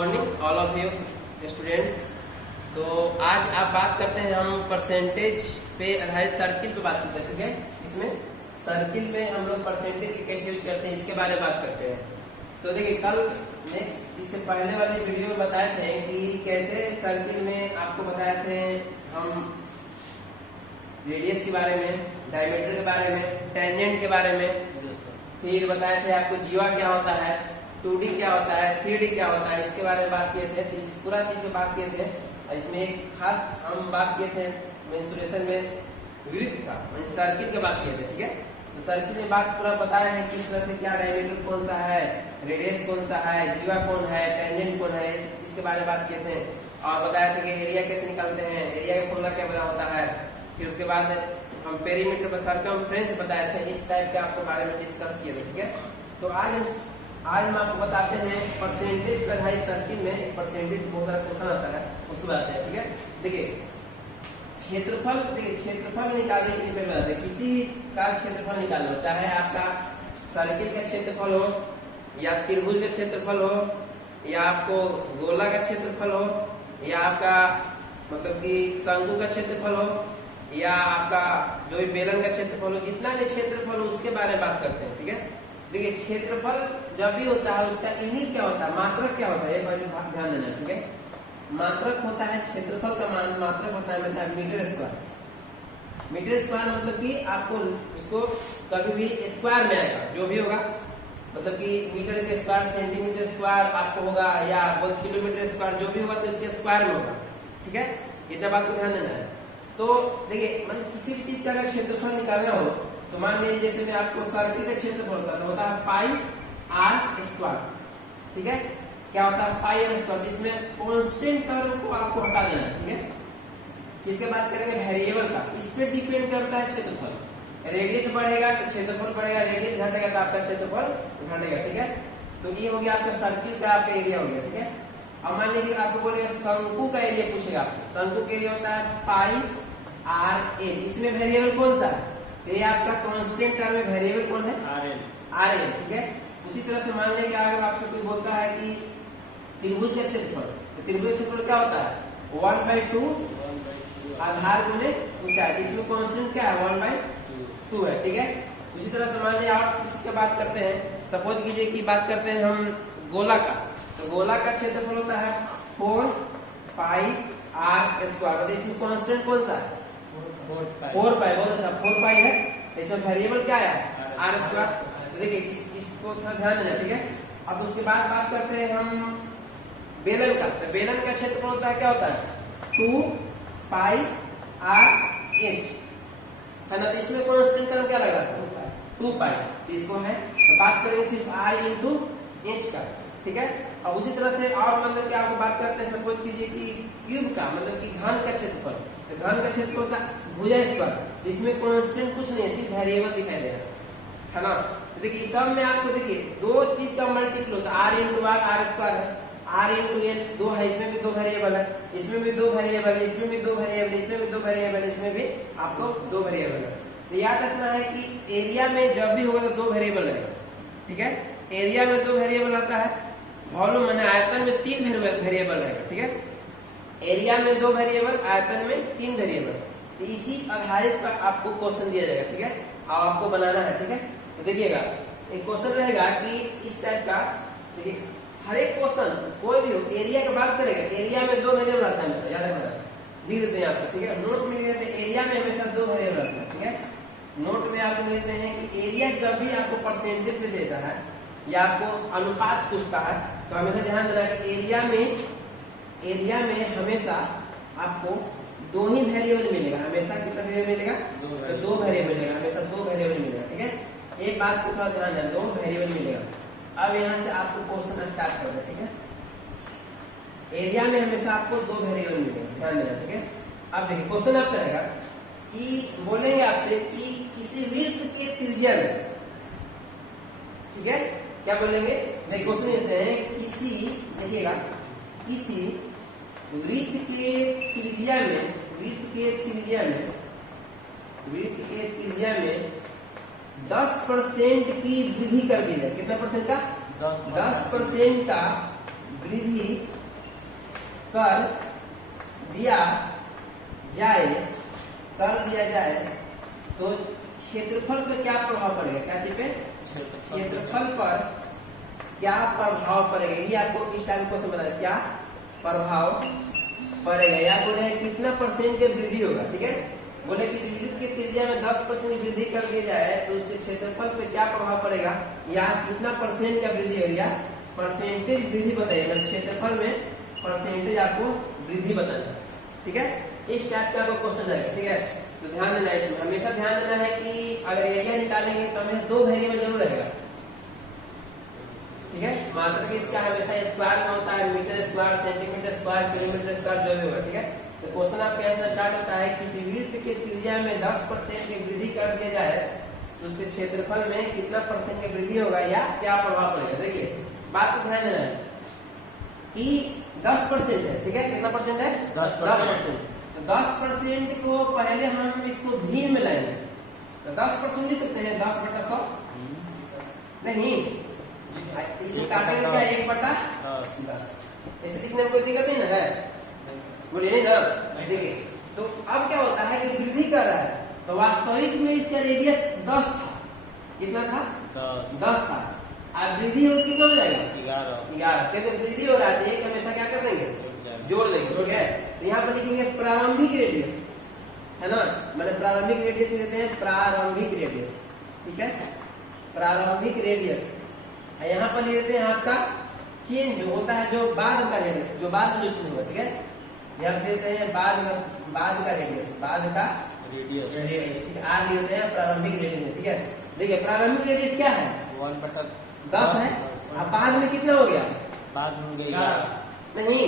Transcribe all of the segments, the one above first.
Morning all of you students. तो आज आप बात करते हैं हम परसेंटेज पे आधारित सर्किल पे बात करते हैं। ठीक है, इसमें सर्किल में हम लोग परसेंटेज कैसे यूज करते हैं इसके बारे में बात करते हैं। तो देखिए, कल नेक्स्ट इससे पहले वाले वीडियो में बताए थे कि कैसे सर्किल में आपको बताए थे हम रेडियस के बारे में, डायमीटर के बारे में, टेंजेंट के बारे में, फिर बताए थे आपको जीवा क्या होता है, 2D क्या होता है, 3D क्या होता है, इसके बारे में बात किए थे। इस पूरा चीज पे बात किए थे और इसमें एक खास हम बात किए थे मेंसुरेशन में वृत्त का, सर्किल की बात किए थे। ठीक है, तो सर्किल में बात पूरा बताया है किस तरह से क्या डायमीटर कौन सा है, रेडियस कौन सा है, जीवा कौन है, टेंजेंट कौन है, इसके बारे में बात किए थे। और बताया था कि एरिया कैसे निकालते हैं, एरिया का फॉर्मूला क्या बना होता है। फिर उसके बाद हम पेरीमीटर पर सर्कमफ्रेंस बताए थे। इस टाइप के आपको बारे में डिस्कस किए थे। ठीक है, तो आज हम आपको बताते हैं परसेंटेज पर आधारित सर्किल में एक परसेंटेज बहुत सारा क्वेश्चन आता है, उसको बताते हैं। ठीक है, देखिए क्षेत्रफल, देखिए क्षेत्रफल निकालने के लिए पहले बताते हैं किसी का क्षेत्रफल निकालना, चाहे आपका सर्किल का क्षेत्रफल हो या त्रिभुज का क्षेत्रफल हो या आपको गोला का क्षेत्रफल हो या आपका मतलब कि शंकु का क्षेत्रफल हो या आपका जो भी बेलन का क्षेत्रफल हो, जितना भी क्षेत्रफल हो उसके बारे में बात करते हैं। ठीक है, देखिए क्षेत्रफल जब भी होता है उसका यूनिट क्या होता है, मात्रक क्या होता है, ये पहले ध्यान देना। ठीक है, मात्रक होता है क्षेत्रफल का मान, मात्रक होता है मतलब मीटर स्क्वायर। मीटर स्क्वायर मतलब कि आपको उसको कभी भी स्क्वायर में आएगा, जो भी होगा मतलब कि मीटर के स्क्वायर, सेंटीमीटर स्क्वायर आपको होगा या किलोमीटर स्क्वायर, जो भी होगा तो इसके स्क्वायर में होगा। ठीक है, इतना बात को ध्यान देना है। तो देखिए मतलब किसी भी चीज का अगर क्षेत्रफल निकालना हो तो मान लीजिए जैसे मैं आपको सर्किल का क्षेत्रफल होता है पाई आर स्क्वायर। ठीक है, क्या होता है पाई आर स्क्वायर, इसमें कांस्टेंट टर्म को आपको हटा देना है। ठीक है, इसके बाद करेंगे वेरिएबल का, इस पे डिपेंड करता है क्षेत्रफल। रेडियस बढ़ेगा तो क्षेत्रफल बढ़ेगा, रेडियस घटेगा तो आपका क्षेत्रफल घटेगा। ठीक है, तो ये हो गया आपका सर्किल का आपका एरिया हो गया। ठीक है, अब मान लीजिए आपको बोलेगा शंकु का एरिया पूछेगा आपसे। शंकु का एरिया होता है पाई आर एल, इसमें वेरिएबल कौन सा है, ये आपका कांस्टेंट टर्म में वेरिएबल कौन है, आर एल। ठीक है, उसी तरह से मान लेंगे अगर आपसे कोई बोलता है कि त्रिभुज का क्षेत्रफल, तो त्रिभुज क्षेत्रफल क्या होता है 1/2 आधार गुने ऊंचाई, इसमें कांस्टेंट क्या है 1/2 है। ठीक है, उसी तरह से मान लीजिए आप इसकी बात करते हैं, सपोज कीजिए कि बात करते हैं हम गोला का, तो गोला का क्षेत्रफल होता है 4 पाई आर स्क्वायर, मतलब इसमें कांस्टेंट कौन सा है 4 पाई। बहुत अच्छा, 4 पाई है, इसमें वेरिएबल क्या है आर स्क्वायर। तो देखिए इसको थोड़ा ध्यान देना। ठीक है, अब उसके बाद बात करते हैं हम बेलन का, तो बेलन का क्षेत्रफल होता है क्या होता है 2 पाई आर एच है ना, तो इसमें कांस्टेंट टर्म क्या लगा 2 पाई, तो इसको है तो बात करेंगे सिर्फ आर इंटू एच का। ठीक है, अब उसी तरह से और मतलब कि आपको बात करते हैं, सपोज कीजिए कि क्यूब का मतलब कि घन का क्षेत्रफल, तो घन का क्षेत्रफल होता है भुजा स्क्वायर, इसमें कांस्टेंट कुछ नहीं, सिर्फ वेरिएबल दिखाई दे रहा है ना। तो देखिए सब में आपको देखिए दो चीज का मल्टीपल होता है, आर इंटू आर स्क्वायर है, आर इंटू एल 2 है, इसमें भी 2 वेरिएबल है, इसमें भी 2 वेरिएबल है, इसमें भी 2 वेरिएबल, इसमें भी 2 वेरिएबल, इसमें भी आपको 2 वेरिएबल है। तो याद रखना है कि एरिया में जब भी होगा तो 2 वेरिएबल रहेगा। ठीक है, एरिया में 2 वेरिएबल आता है, वॉल्यूम माने आयतन में 3 वेरिएबल रहेगा। ठीक है, एरिया में 2 वेरिएबल, आयतन में 3 वेरिएबल, तो इसी आधारित पर आपको क्वेश्चन दिया जाएगा। ठीक है, और आपको बनाना है। ठीक है, तो देखिएगा एक क्वेश्चन रहेगा कि इस टाइप का, देखिए हर एक क्वेश्चन कोई भी हो एरिया की बात करेगा, एरिया में 2 वेरिएबल आता है हमेशा, याद रखना, लिख देते हैं आपको। ठीक है, नोट में लिख देते हैं एरिया में हमेशा 2 वेरिएबल आता है। ठीक है, नोट में आप देते हैं कि एरिया जब भी आपको परसेंटेज में देता है या आपको अनुपात पूछता है तो हमेशा ध्यान देना है कि एरिया में हमेशा आपको 2 ही वेरिएबल मिलेगा, हमेशा कितना वेरिएबल मिलेगा तो 2 वेरिएबल मिलेगा, हमेशा 2 वेरिएबल मिलेगा। ठीक है, एक बात को थोड़ा ध्यान देना, 2 वेरिएबल मिलेगा। अब यहाँ से आपको क्वेश्चन स्टार्ट कर दे। ठीक है, एरिया में हमेशा आपको 2 वेरिएबल मिलेगा, ध्यान देना। ठीक है, अब देखिए क्वेश्चन आपका रहेगा कि बोलेंगे आपसे कि किसी वृत्त के त्रिज्या में, ठीक है क्या बोलेंगे, देखिए क्वेश्चन देते हैं किसी, देखिएगा किसी वृत्त के त्रिज्या में, वृत्त के त्रिज्या में 10% की वृद्धि कर दी जाए। कितना परसेंट का 10% का वृद्धि कर दिया जाए तो क्षेत्रफल पे क्या प्रभाव पड़ेगा? क्या चीज पे? क्षेत्रफल पर क्या प्रभाव पड़ेगा? ये आपको इस टाइम को समझना है, क्या प्रभाव पड़ेगा या बोले कितना परसेंट की वृद्धि होगा। ठीक है, बोले किसी वृत्त की त्रिज्या में 10% की वृद्धि कर दी जाए तो उसके क्षेत्रफल पे क्या प्रभाव पड़ेगा या कितना परसेंट का वृद्धि होगी, या परसेंटेज वृद्धि बताइए, क्षेत्रफल में परसेंटेज आपको वृद्धि बताना। ठीक है, इस टाइप का आपको क्वेश्चन आएगा। ठीक है, तो ध्यान देना है, इसमें हमेशा ध्यान देना है कि अगर एरिया निकालेंगे तो हमें 2 वेरिएबल जरूर रहेगा। ठीक है, मात्रा की इसका हमेशा स्क्वायर में होता है, metre square, centimetre square, kilometre square जो भी होगा। ठीक है, तो क्वेश्चन आपके ऐसा स्टार्ट होता है, किसी वृत्त के त्रिज्या में 10% की वृद्धि कर दिया जाए तो उसके क्षेत्रफल में कितना परसेंट की वृद्धि होगा या क्या प्रभाव पड़ेगा। देखिए बात को ध्यान देना है कि 10% है। ठीक है, कितना परसेंट है? 10%। तो 10% को पहले हम इसको भी में लाएंगे तो 10% लिख सकते हैं, 10/100 नहीं, इसे काटेंगे क्या 1/10। ऐसे लिखने में कोई दिक्कत नहीं ना है, बोलिए नहीं ना। देखिए तो अब क्या होता है कि वृद्धि कर रहा है तो वास्तविक में इसका रेडियस 10 था। कितना था? 10 था। अब वृद्धि हो कितना हो जाएगा? 11। देखो वृद्धि हो रहा है, एक हमेशा क्या कर देंगे? जोड़ देंगे। ठीक है, तो यहाँ पर लिखेंगे प्रारंभिक रेडियस, है ना, मतलब प्रारंभिक रेडियस देते हैं, प्रारंभिक रेडियस। ठीक है, प्रारंभिक रेडियस। यहाँ पर लिख देते हैं आपका चेंज जो होता है, जो बाद का रेडियस, जो बाद में जो चेंज होगा। ठीक है, यहाँ देते हैं बाद का रेडियस, बाद का रेडियस। ठीक है, आगे होते हैं प्रारंभिक रेडियस। ठीक है, देखिए प्रारंभिक रेडियस क्या है? 1/10 है। अब बाद में कितना हो गया? बाद में हो गया नहीं,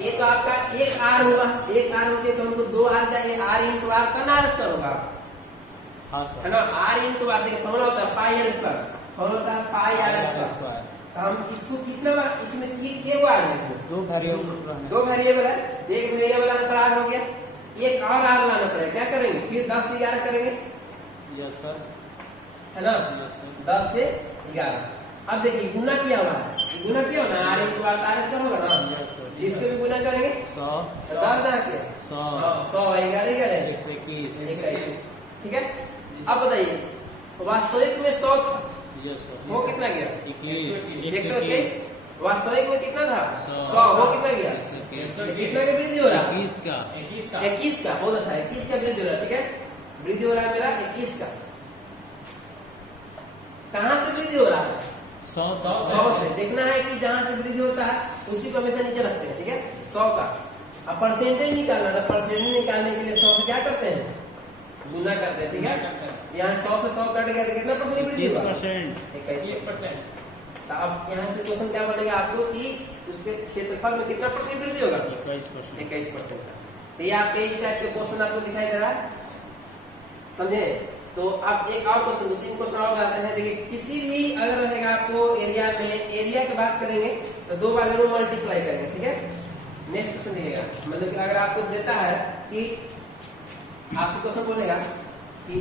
ये तो आपका 1 आर होगा, 1 आर हो गया तो हमको 2 आर जाए, आर इंटू आर का नारस करोगा, है ना, आर इंटू आर। देखिए फॉर्मूला होता है पाई आर स्क्वायर, फॉर्मूला होता है पाई आर स्क्वायर। तो हम इसको कितना बार इसमें ये आर है, इसमें 2 वेरिएबल है, एक वेरिएबल पर आर हो गया, एक और आर लाना पड़ेगा। क्या करेंगे फिर? 10 से 11 करेंगे, यस सर, है ना, 10 से 11। अब देखिए गुना किया हुआ है, गुना किया ना, R into R R square होगा ना, इसको भी गुना करेंगे 100, 10 जाके 100, 11 21। ठीक है, अब बताइए वास्तविक में 100 था, वो कितना गया? 121। वास्तविक में कितना था? 100, वो कितना गया? कितना का वृद्धि हो रहा है? 21 का। बहुत अच्छा, 21 का वृद्धि हो रहा है। ठीक है, वृद्धि हो रहा है मेरा 21 का। कहाँ से वृद्धि हो रहा है? 100 से। देखना है कि जहां से वृद्धि होता है उसी को हमेशा नीचे रखते हैं। ठीक है, 100 का। अब परसेंटेज निकालना था, परसेंटेज निकालने के लिए 100 से क्या करते हैं? गुना करते हैं। ठीक है, यहाँ 100 से 100 कट गया तो कितना परसेंट वृद्धि होगा? 21%। तो अब यहाँ से क्वेश्चन क्या बनेगा आपको कि उसके क्षेत्रफल में कितना परसेंट वृद्धि होगा? 21%। तो ये आपके इस टाइप के क्वेश्चन आपको दिखाई दे रहा है, समझे। तो अब एक और क्वेश्चन, 2-3 क्वेश्चन और आते हैं। देखिए किसी भी अगर रहेगा आपको एरिया में, एरिया की बात करेंगे तो 2 बार जरूर मल्टीप्लाई करेंगे। ठीक है, नेक्स्ट क्वेश्चन देखिएगा, मतलब कि अगर आपको देता है कि आपसे क्वेश्चन बोलेगा कि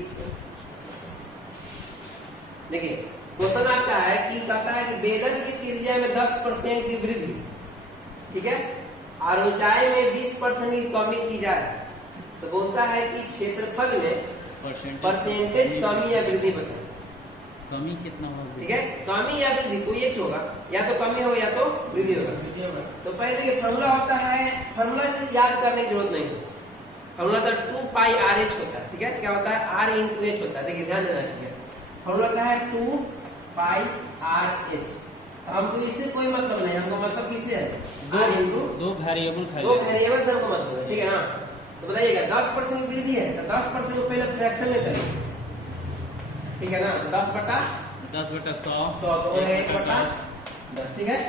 देखिए क्वेश्चन आपका है कि कहता है कि बेलन की त्रिज्या में 10% की वृद्धि, ठीक है, और ऊंचाई में 20% की कमी की जाए तो बोलता है कि क्षेत्रफल में परसेंटेज कमी या वृद्धि बताए। कमी कितना होगा? ठीक है, कमी या वृद्धि कोई एक होगा, या तो कमी होगा या तो वृद्धि होगा। तो पहले देखिए फॉर्मूला होता है, फॉर्मूला से याद करने की जरूरत नहीं है, फॉर्मूला तो 2πRh होता है। ठीक है, क्या होता है? R इंटू H होता है। देखिए ध्यान देना, ठीक है, फॉर्मूला होता है 2πRh। हमको इससे कोई मतलब नहीं, हमको मतलब किससे है? R इंटू दो वेरिएबल से हमको मतलब है। ठीक है, हाँ, तो बताइएगा 10% वृद्धि है तो 10% को पहले फ्रैक्शन में करेंगे। ठीक है ना, 10/100 तो 1/10। ठीक है,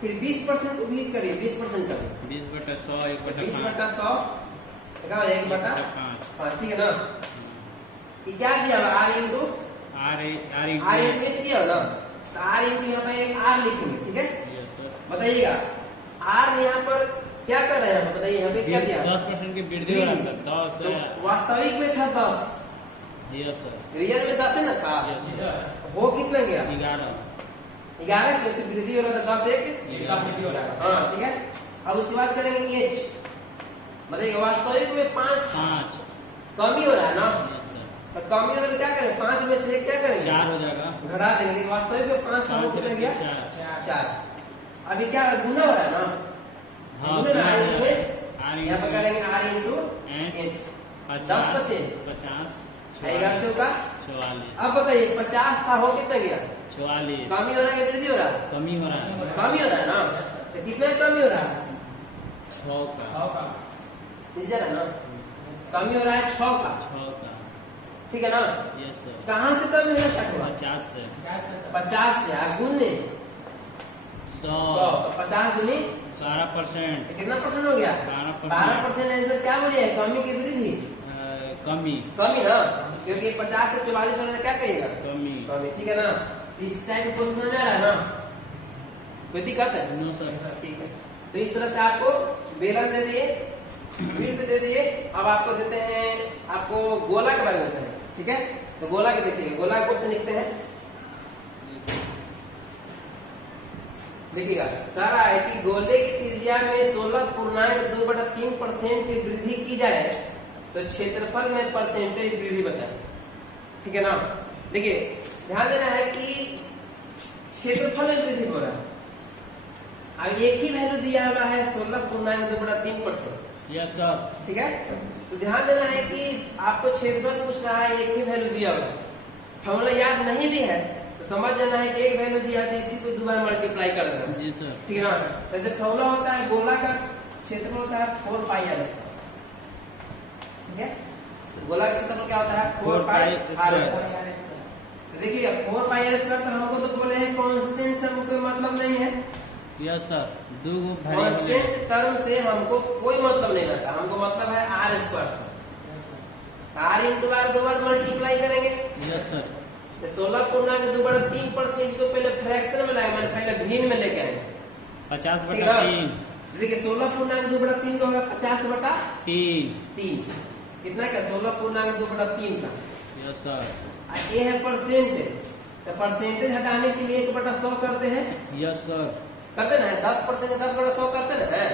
फिर 20% को भी करिए, 20% करिए, 20/100 1/100 1/5। ठीक है ना, क्या दिया R इंटू H दिया ना, तो R इंटू यहाँ पे एक R लिखेंगे। ठीक है, बताइएगा R यहाँ पर क्या कर रहे हैं, बताइए यहाँ पे क्या दिया? 10% की वृद्धि हो रहा था, 10 तो वास्तविक में था 10, यस सर, रियल में 10 है ना था, वो कितना गया? 11 क्योंकि वृद्धि हो रहा था 10 एक वृद्धि हो रहा है। हाँ ठीक है। अब उसके बाद करेंगे एच, मतलब वास्तविक में 5 5 कमी हो रहा है ना, यस सर तो कमी हो रहा है तो क्या करेंगे, 5 में से क्या करेंगे 4 हो जाएगा घटा देंगे, लेकिन वास्तविक में 5 का हो कितना गया 4 4। अभी क्या गुना हो रहा है ना, हाँ गुना ना आर इंटू एच, आर यहाँ पर करेंगे आर इंटू एच एच 10% 50 आएगा का। 44 अब बताइए 50 था हो कितना गया, 44 कमी हो रहा है कि वृद्धि हो रहा है, कमी हो रहा है कमी हो रहा है ना, तो कितना कमी हो रहा है 6 का नीचे रहा ना, कमी हो रहा है 6 का, 6 का ठीक है ना। यस सर कहाँ से कमी होना स्टार्ट हुआ 50 से 50 से, गुने 100 तो 50 गुने 12% कितना परसेंट हो गया 12%। आंसर क्या बोलिए, कमी की वृद्धि, कमी कमी ना, क्योंकि 50 से 44 होने से क्या कहिएगा कमी कमी, ठीक है ना। इस टाइप क्वेश्चन में आ रहा है ना, कोई दिक्कत है, नो सर ठीक है। तो इस तरह से आपको बेलन दे दिए, वृत्त दे दिए, अब आपको देते हैं आपको गोला के बारे में बताएं, ठीक है। तो गोला के देखिए, गोला का क्वेश्चन लिखते हैं, देखिएगा कह रहा है कि गोले की त्रिज्या में 16.2/3% की वृद्धि की जाए तो क्षेत्रफल में परसेंटेज वृद्धि बताएं, ठीक है ना। देखिए ध्यान देना है कि क्षेत्रफल में वृद्धि हो रहा है, अब एक ही वैल्यू दिया हुआ है 16.2/3%, यस सर ठीक है। तो ध्यान देना है कि आपको क्षेत्रफल पूछ रहा है, एक ही वैल्यू दिया हुआ है, फॉर्मूला याद नहीं भी है तो समझ जाना है कि एक वैल्यू दिया है तो इसी को दोबारा मल्टीप्लाई कर देना, जी सर ठीक है ना। जैसे फॉर्मूला होता है गोला का क्षेत्रफल होता है 4 पाई आर स्क्वायर, ठीक है। तो गोला का क्षेत्रफल क्या होता है 4 पाई आर स्क्वायर। तो देखिए 4 पाई आर स्क्वायर तो हमको तो बोले हैं कांस्टेंट से हमको कोई मतलब नहीं है, यस सर दो वेरिएबल कांस्टेंट टर्म से हमको कोई मतलब नहीं रहता, हमको मतलब है आर स्क्वायर से, आर इंटू आर दो बार मल्टीप्लाई करेंगे, यस सर 16.2/3% को पहले फ्रैक्शन में लाएंगे, मैंने पहले भिन्न में लेके आएंगे 50/3 देखिए 16.2/3 का होगा 50/3, 3 कितना का 16.2/3 का, यस सर और ये है परसेंटेज, तो परसेंटेज हटाने के लिए 1/100 करते हैं, यस सर करते ना 10% 10/100 करते ना है,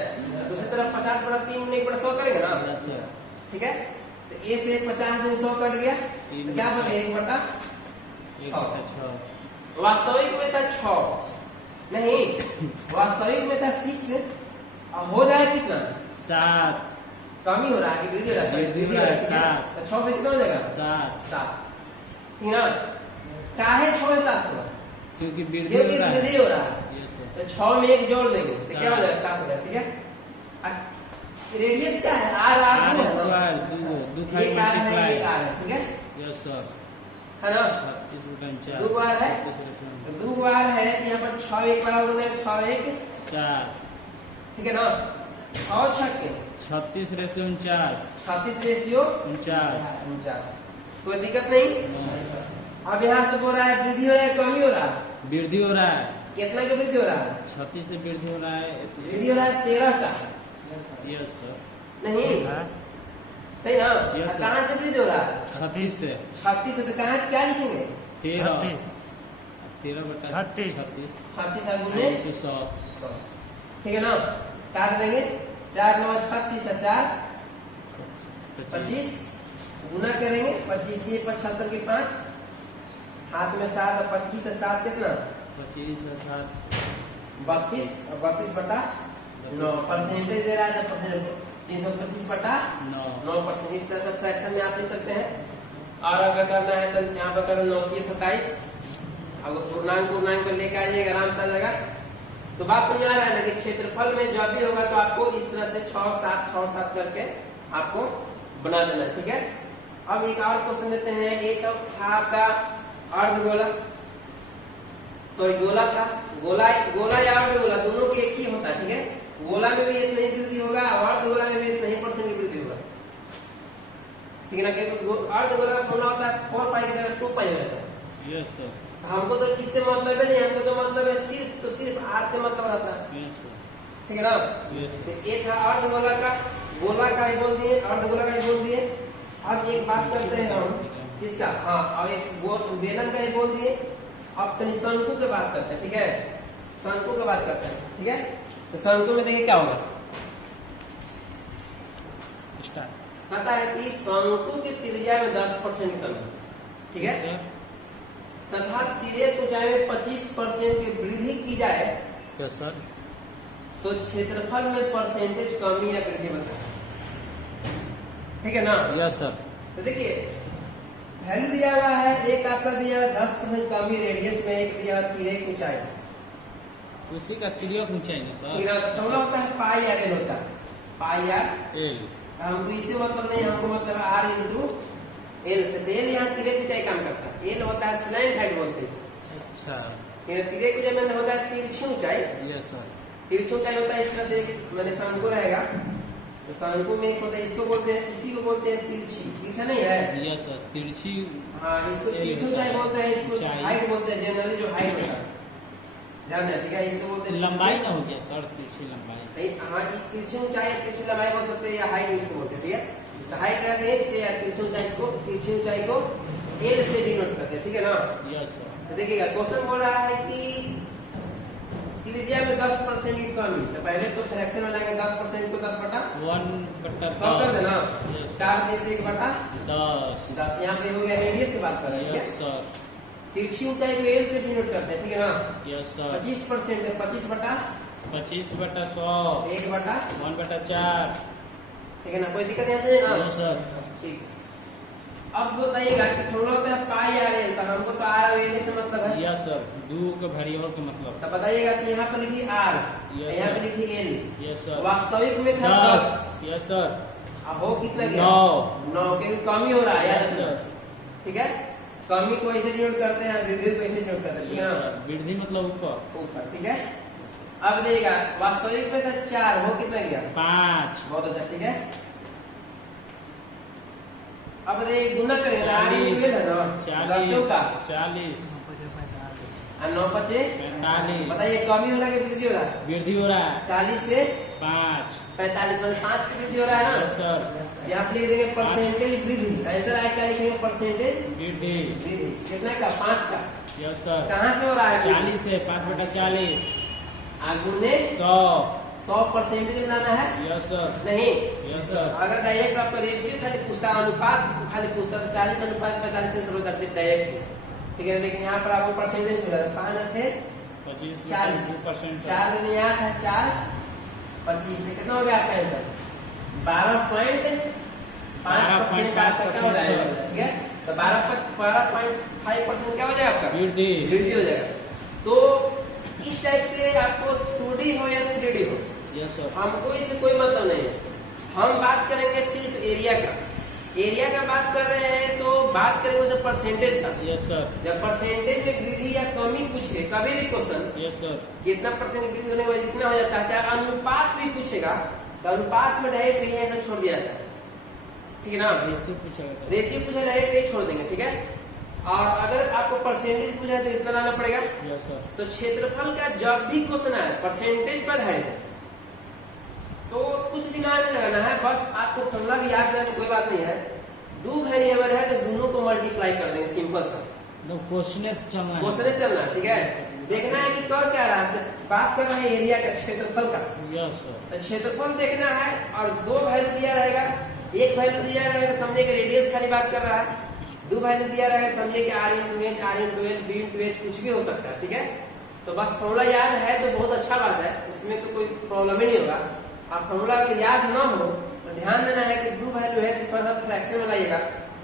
दूसरी तरफ 50/3 में 1/100 करेंगे ना, यस सर ठीक है। तो ए से 50 में 100 कर गया तो क्या बन गया 1/6। वास्तविक में था 6 नहीं, वास्तविक में था 6, अब हो जाए कितना 7 कमी हो रहा है कि वृद्धि हो रहा है, वृद्धि हो रहा है, ठीक है? 7 तो 6 से कितना हो जाएगा 7, ठीक है ना। काहे 6 से 7 हुआ, क्योंकि वृद्धि क्योंकि हो रहा है वृद्धि हो रहा है, यस सर तो 6 में 1 जोड़ देंगे तो क्या हो जाएगा 7 हो जाएगा, ठीक है। रेडियस क्या है आर आर आर स्क्वायर दो फाइव एक आर है मल्टीप्लाई एक आर है, ठीक है यस सर है ना। 36/4 दो बार है, तो 2 बार है यहाँ पर 6 1 बराबर हो जाएगा 6 1, 4 ठीक है ना। 6 छक्के 36/49 36 रेशियो 49 49, कोई दिक्कत नहीं। अब यहाँ से बोल रहा है वृद्धि हो रहा है कमी हो रहा है, वृद्धि हो रहा है कितना की वृद्धि हो रहा है, 36 से वृद्धि हो रहा है वृद्धि हो रहा है 13 का, यस सर नहीं सही ना। Yes, sir. कहाँ से वृद्धि हो रहा है 36 से 36 से, तो कहाँ क्या लिखेंगे 13 36 36 गुने 100 ठीक है ना। काट देंगे 4 9 36 और 4 25 गुना करेंगे 25 के 75 के 5 हाथ में 7 और 25 से 7 कितना 25 32 और 32/9 परसेंटेज दे रहा है तो 325/9%। इस तरह से फ्रैक्शन में आप लिख सकते हैं। और अगर करना है तो यहाँ पर करो 9 की 27, अगर पूर्णांक को लेकर आइएगा आराम से आ जाएगा। तो बात समझ आ रहा है ना कि क्षेत्रफल में जब भी होगा तो आपको इस तरह से 6 7 करके आपको बना देना, ठीक है। अब एक और क्वेश्चन देते हैं, एक था आपका अर्धगोला, सॉरी गोला था, गोला या अर्धगोला दोनों की एक ही होता है, ठीक है। गोला में भी इतना ही वृद्धि होगा और अर्धगोला में भी इतना ही % की वृद्धि होगा, ठीक है ना। क्योंकि अर्धगोला का फॉर्मूला होता है 4 पाई की जगह 2 पाई रहता है। यस सर हमको तो किससे मतलब है नहीं, हमको तो मतलब है सिर्फ आर से मतलब रहता है, यस सर ठीक है ना। यस तो एक था अर्धगोला का, गोला का ही बोल दिए, अर्धगोला का ही बोल दिए। अब एक बात करते हैं हम इसका, हाँ, और एक बेलन का ही बोल दिए। अब तनी शंकु की बात करते हैं, ठीक है। शंकु की बात करते हैं, ठीक है। तो शंकु में देखिए क्या होगा, स्टार्ट। कहता है कि शंकु की त्रिज्या में 10% कमी, ठीक है, सर तथा तिर्यक ऊंचाई में 25% की वृद्धि की जाए यस सर। तो क्षेत्रफल में परसेंटेज कमी या वृद्धि बताए, ठीक है ना। Yes sir. तो देखिए वैल्यू दिया हुआ है, एक आपका दिया हुआ 10% कमी रेडियस में, एक दिया हुआ तिर्यक ऊंचाई, उसी का तिर्यक ऊंचाई ना सर। ठीक है ना। तो हमला होता है पाई आर एल होता है, पाई आर एल। हमको इससे मतलब नहीं, हमको मतलब आर इंटू एल से। तो एल यहाँ तिर्यक ऊंचाई काम करता है, एल होता है स्लैंट हाइट बोलते हैं। अच्छा तिर्यक ऊंचाई में होता है तिरछी ऊंचाई, यस सर। तिरछी ऊंचाई होता है इस तरह से, मैंने शंकु रहेगा तो शंकु में एक होता है, इसको बोलते हैं, इसी को बोलते हैं तिरछी, तिरछा नहीं है। यस सर तिरछी। हाँ इसको तिरछी ऊंचाई बोलते हैं, इसको हाइट बोलते हैं, जनरली जो हाइट होता है ध्यान दें, ठीक है। इसको बोलते हैं लंबाई ना हो गया सर, तिरछी लंबाई। हाँ तिरछी ऊंचाई या तिरछी लंबाई बोल सकते हैं, या हाइट इसको बोलते हैं, ठीक है। तो हाइट रहते हैं से, या तिरछी ऊंचाई को एल से डिनोट करते हैं, ठीक है ना। Yes sir. तो देखिएगा क्वेश्चन बोल रहा है कि त्रिज्या में 10% की कमी, तो पहले तो फ्रैक्शन में लाएंगे 10% को 10 बटा 1/10 100 कर देना, यस काट देते 1 बटा 10 10। यहाँ पे हो गया, रेडियस की बात कर रहे हैं, यस सर। तिरछी ऊंचाई को एल से डिनोट करते हैं, ठीक है ना। Yes sir. 25% है, 25 बटा 25/100 1 बटा 1/4 ठीक है ना, कोई दिक्कत है ना। Yes sir. ठीक। अब बताइएगा कि थोड़ा होता है पाई आर एल, तो हमको तो आर और एल से मतलब है। Yes sir. दो के भरियों के मतलब। तो बताइएगा कि यहाँ पर लिखिए आर, Yes, यहाँ sir. पे लिखिए एल। Yes sir. वास्तविक में था 10, 10 यस सर। अब हो कितना गया 9 9, क्योंकि कमी हो रहा है यार यस सर। ठीक है। कमी को ऐसे डिनोट करते हैं, वृद्धि को ऐसे डिनोट करते हैं, ठीक है यस ना? सर। वृद्धि मतलब ऊपर। ऊपर, ठीक है। अब देखिएगा वास्तविक में था 4, हो कितना गया 5 बहुत अच्छा, ठीक है। अब देखिए गुना करेंगे, आर इंटू एल है ना, 10 चौका 40 और 9 पचे 45 बताइए कमी हो रहा है कि वृद्धि हो रहा है? वृद्धि हो रहा है 40 से 5 45 में 5 की वृद्धि हो रहा है यस ना। सर। यहाँ पे लिख देंगे परसेंटेज वृद्धि, आंसर आया क्या लिखेंगे परसेंटेज वृद्धि वृद्धि, कितना का 5 का, यस सर। कहाँ से हो रहा है 40 से 5/40 आगू ने 100 परसेंटेज बनाना है यस सर। नहीं। Yes sir. अगर डायरेक्ट आपका रेशियो खाली पूछता, अनुपात खाली पूछता तो 40 अनुपात 45 से शुरू करते डायरेक्ट, ठीक है। लेकिन यहाँ पर आपको परसेंटेज मिला 5 थे 25 40 2% 4 में 8 है 4 25 से कितना हो गया आपका आंसर 12.5% आपका क्या हो जाएगा, ठीक है। तो 12.5% क्या हो जाएगा आपका वृद्धि वृद्धि हो जाएगा। तो इस टाइप से आपको 2D हो या 3D हो, यस सर। हमको इससे कोई मतलब नहीं है। हम बात करेंगे सिर्फ एरिया का, एरिया का बात कर रहे हैं तो बात करेंगे उसे परसेंटेज का। Yes sir. जब परसेंटेज में वृद्धि या कमी पूछे कभी भी क्वेश्चन, यस सर। कितना परसेंट वृद्धि होने के बाद इतना हो जाता है, चाहे अनुपात भी पूछेगा तो अनुपात में डायरेक्ट नहीं ऐसा छोड़ दिया जाता है, ठीक है ना। रेशियो पूछेगा रेशियो पूछे डायरेक्ट नहीं छोड़ देंगे, ठीक है। और अगर आपको परसेंटेज पूछा है तो इतना लाना पड़ेगा। Yes sir. तो क्षेत्रफल का जब भी क्वेश्चन आए परसेंटेज पर आधारित है तो कुछ दिमाग में लगाना है, बस आपको फॉर्मूला भी याद करना कोई बात नहीं है। 2 वेरिएबल है तो दोनों को मल्टीप्लाई कर देंगे, सिंपल सा क्वेश्चन चलना है। क्वेश्चन चलना, ठीक है। देखना है कि कर क्या रहा है, बात कर रहे हैं एरिया का, क्षेत्रफल का। Yes sir. तो क्षेत्रफल देखना है और 2 वैल्यू दिया रहेगा, एक वैल्यू दिया रहेगा तो समझे कि रेडियस खाली बात कर रहा है, 2 वैल्यू दिया रहेगा समझे कि r into H, r into L, b into H कुछ भी हो सकता है, ठीक है। तो बस फॉर्मूला याद है तो बहुत अच्छा बात है, इसमें तो कोई प्रॉब्लम ही नहीं होगा। आप फॉर्मूला अगर याद ना हो तो ध्यान देना है कि 2 वैल्यू है तो थोड़ा सा फ्रैक्शन में लाइएगा,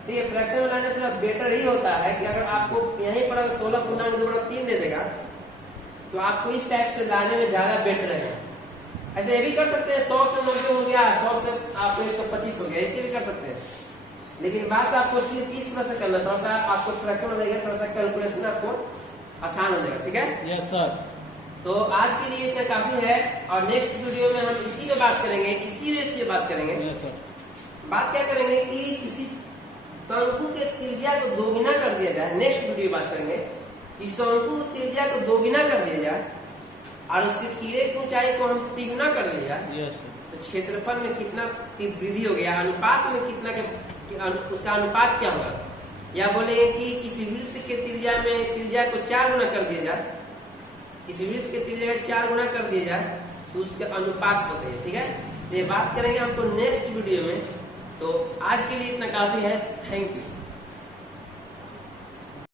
ठीक है। फ्रैक्शन में लाने से बेटर ही होता है कि अगर आपको यहीं पर 16.2/3 दे देगा तो आपको इस टाइप से लाने में ज्यादा बेटर रहेगा। ऐसे ये भी कर सकते हैं 100 से 90 हो गया, 100 से आपको 125 हो गया, ऐसे भी कर सकते हैं। लेकिन बात आपको सिर्फ इस तरह से करना, थोड़ा सा आपको फ्रैक्शन लगेगा, थोड़ा सा कैलकुलेशन आपको आसान हो जाएगा, ठीक है। Yes sir. तो आज के लिए इतना काफी है और नेक्स्ट वीडियो में हम इसी पे बात करेंगे, इसी रेशियो बात करेंगे। Yes sir. बात क्या करेंगे कि किसी शंकु के त्रिज्या को दोगुना कर दिया जाए, नेक्स्ट वीडियो बात करेंगे कि शंकु त्रिज्या को दोगुना कर दिया जाए और उसके तीरे की ऊंचाई को हम तिगुना कर लिया जाए, यस सर। तो क्षेत्रफल में कितना की वृद्धि हो गया, अनुपात में कितना के उसका अनुपात क्या होगा, या बोलेंगे कि किसी वृत्त के त्रिज्या में त्रिज्या को 4 गुना कर दिया जाए, किसी वृत्त के त्रिज्या को 4 गुना कर दिया जाए तो उसके अनुपात होते हैं। ठीक है, तो ये बात करेंगे हमको नेक्स्ट वीडियो में। तो आज के लिए इतना काफी है। Thank you.